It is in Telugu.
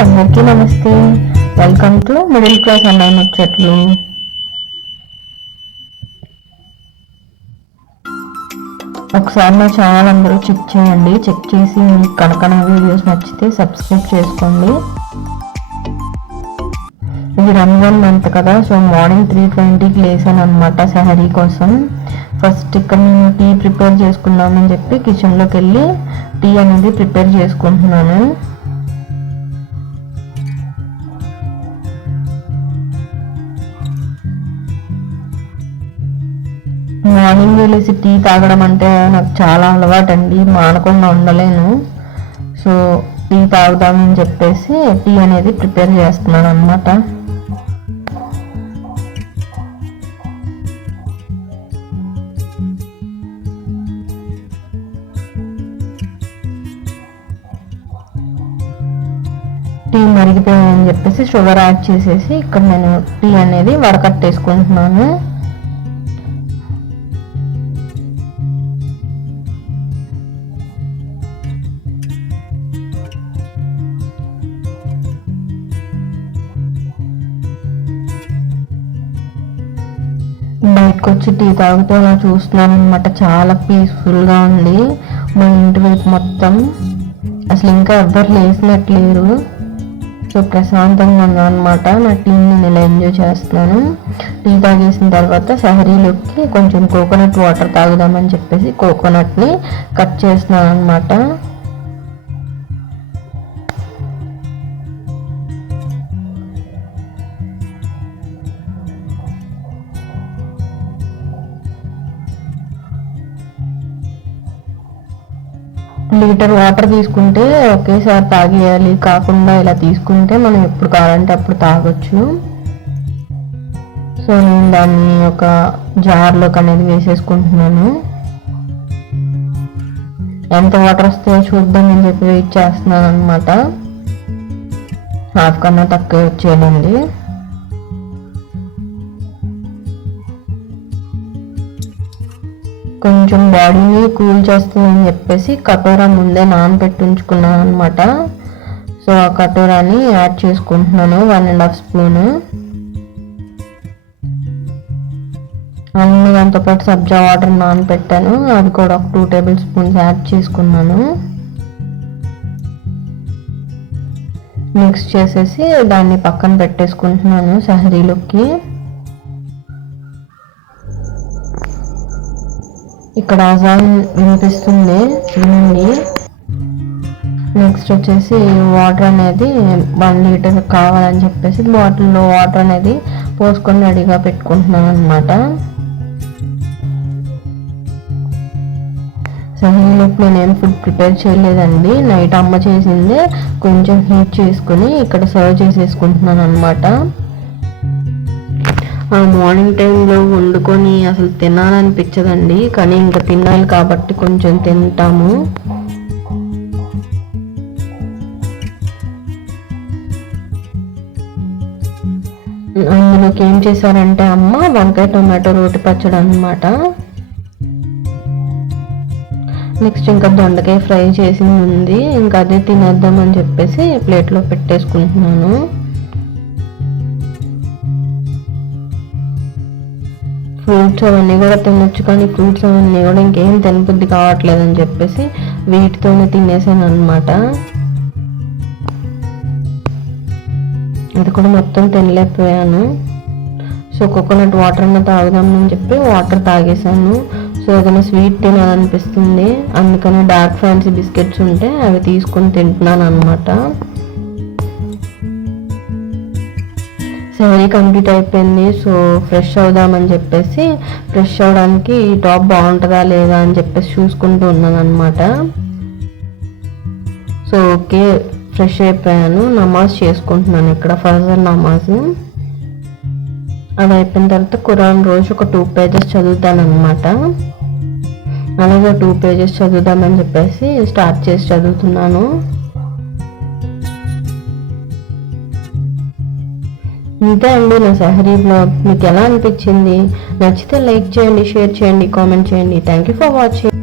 అందరికీ నమస్తే. వెల్కమ్ టు మిడిల్ క్లాస్ అమ్మాయి ముచ్చట్లు. ఒకసారి మా ఛానల్ అందరూ చెక్ చేయండి. చెక్ చేసి మీకు కనుక నా వీడియోస్ నచ్చితే సబ్స్క్రైబ్ చేసుకోండి. ఇది రంజాన్ మంత్ కదా, సో మార్నింగ్ 3:20కి లేసాను అనమాట సెహరీ కోసం. ఫస్ట్ ఇక్కడ నేను టీ ప్రిపేర్ చేసుకుందామని చెప్పి కిచెన్లోకి వెళ్ళి టీ అనేది ప్రిపేర్ చేసుకుంటున్నాను. మార్నింగ్ వెళ్ళేసి టీ తాగడం అంటే నాకు చాలా అలవాటు అండి, మానకుండా ఉండలేను. సో టీ తాగుదామని చెప్పేసి టీ అనేది ప్రిపేర్ చేస్తున్నాను అనమాట. టీ మరిగిపోయాయని చెప్పేసి షుగర్ యాడ్ చేసేసి ఇక్కడ నేను టీ అనేది వడకట్టేసుకుంటున్నాను. బయటకు వచ్చి టీ తాగుతూ అలా చూస్తున్నాను అనమాట. చాలా పీస్ఫుల్గా ఉంది మా ఇంటి వైపు మొత్తం. అసలు ఇంకా ఎవ్వరు లేసినట్లేరు. సో ప్రశాంతంగా ఉన్నా అనమాట. నా టీని నేను ఎంజాయ్ చేస్తున్నాను. టీ తాగేసిన తర్వాత సెహరీలోకి కొంచెం కోకోనట్ వాటర్ తాగుదామని చెప్పేసి కోకోనట్ని కట్ చేస్తున్నాను అనమాట. లీటర్ వాటర్ తీసుకుంటే ఒకేసారి తాగేయాలి, కాకుండా ఇలా తీసుకుంటే మనం ఎప్పుడు కావాలంటే అప్పుడు తాగొచ్చు. సో నేను దాన్ని ఒక జార్లోకి అనేది వేసేసుకుంటున్నాను. ఎంత వాటర్ వస్తాయో చూద్దామని చెప్పి వెయిట్ చేస్తున్నాను అనమాట. హాఫ్ కన్నా తక్కువ వచ్చేయండి. కొంచెం బాడీని కూల్ చేస్తుందని చెప్పేసి కటోరా ముందే నానబెట్టి ఉంచుకున్నాను అనమాట. సో ఆ కటోరాని యాడ్ చేసుకుంటున్నాను 1.5 స్పూను. అన్ని దాంతోపాటు సబ్జా వాటర్ నానబెట్టాను, అది కూడా ఒక 2 టేబుల్ స్పూన్స్ యాడ్ చేసుకున్నాను. మిక్స్ చేసేసి దాన్ని పక్కన పెట్టేసుకుంటున్నాను సెహరీలోకి. ఇక్కడ అజాన్ వినిపిస్తుంది వినండి. నెక్స్ట్ వచ్చేసి వాటర్ అనేది 1 లీటర్ కావాలని చెప్పేసి బాటిల్లో వాటర్ అనేది పోసుకొని రెడీగా పెట్టుకుంటున్నాను అనమాట. సెహరీలోకి నేనేం ఫుడ్ ప్రిపేర్ చేయలేదండి, నైట్ అమ్మ చేసిందే కొంచెం హీట్ చేసుకుని ఇక్కడ సర్వ్ చేసేసుకుంటున్నాను అనమాట. ఆ మార్నింగ్ టైంలో వండుకొని అసలు తినాలనిపించదండి, కానీ ఇంకా తినాలి కాబట్టి కొంచెం తింటాము. అందులోకి ఏం చేశారంటే అమ్మ వంకాయ టొమాటో రోటి పచ్చడి అనమాట. నెక్స్ట్ ఇంకా దొండకాయ ఫ్రై చేసింది ఉంది, ఇంకా అదే తినేద్దామని చెప్పేసి ప్లేట్లో పెట్టేసుకుంటున్నాను. ఫ్రూట్స్ అవన్నీ కూడా తినొచ్చు, కానీ ఫ్రూట్స్ అవన్నీ కూడా ఇంకేం తినబుద్ధి కావట్లేదు అని చెప్పేసి వీటితోనే తినేసాను అనమాట. అది కూడా మొత్తం తినలేకపోయాను. సో కోకోనట్ వాటర్ అన్న తాగుదామని చెప్పి వాటర్ తాగేసాను. సో ఏదైనా స్వీట్ తినాలనిపిస్తుంది, అందుకని డార్క్ ఫ్యాన్సీ బిస్కెట్స్ ఉంటే అవి తీసుకొని తింటున్నాను అనమాట. సెహరీ కంప్లీట్ అయిపోయింది. సో ఫ్రెష్ అవుదామని చెప్పేసి ఫ్రెష్ అవడానికి ఈ టాప్ బాగుంటుందా లేదా అని చెప్పేసి చూసుకుంటూ ఉన్నాను అనమాట. సో ఓకే, ఫ్రెష్ అయిపోయాను. నమాజ్ చేసుకుంటున్నాను ఇక్కడ, ఫజర్ నమాజ్. అది అయిపోయిన తర్వాత ఖురాన్ రోజు ఒక 2 పేజెస్ చదువుతాను అనమాట. అలాగే 2 పేజెస్ చదువుదామని చెప్పేసి స్టార్ట్ చేసి చదువుతున్నాను. ఇంతే అండి నా సెహరీ బ్లాగ్. మీకు ఎలా అనిపించింది? నచ్చితే లైక్ చేయండి, షేర్ చేయండి, కామెంట్ చేయండి. Thank you for watching.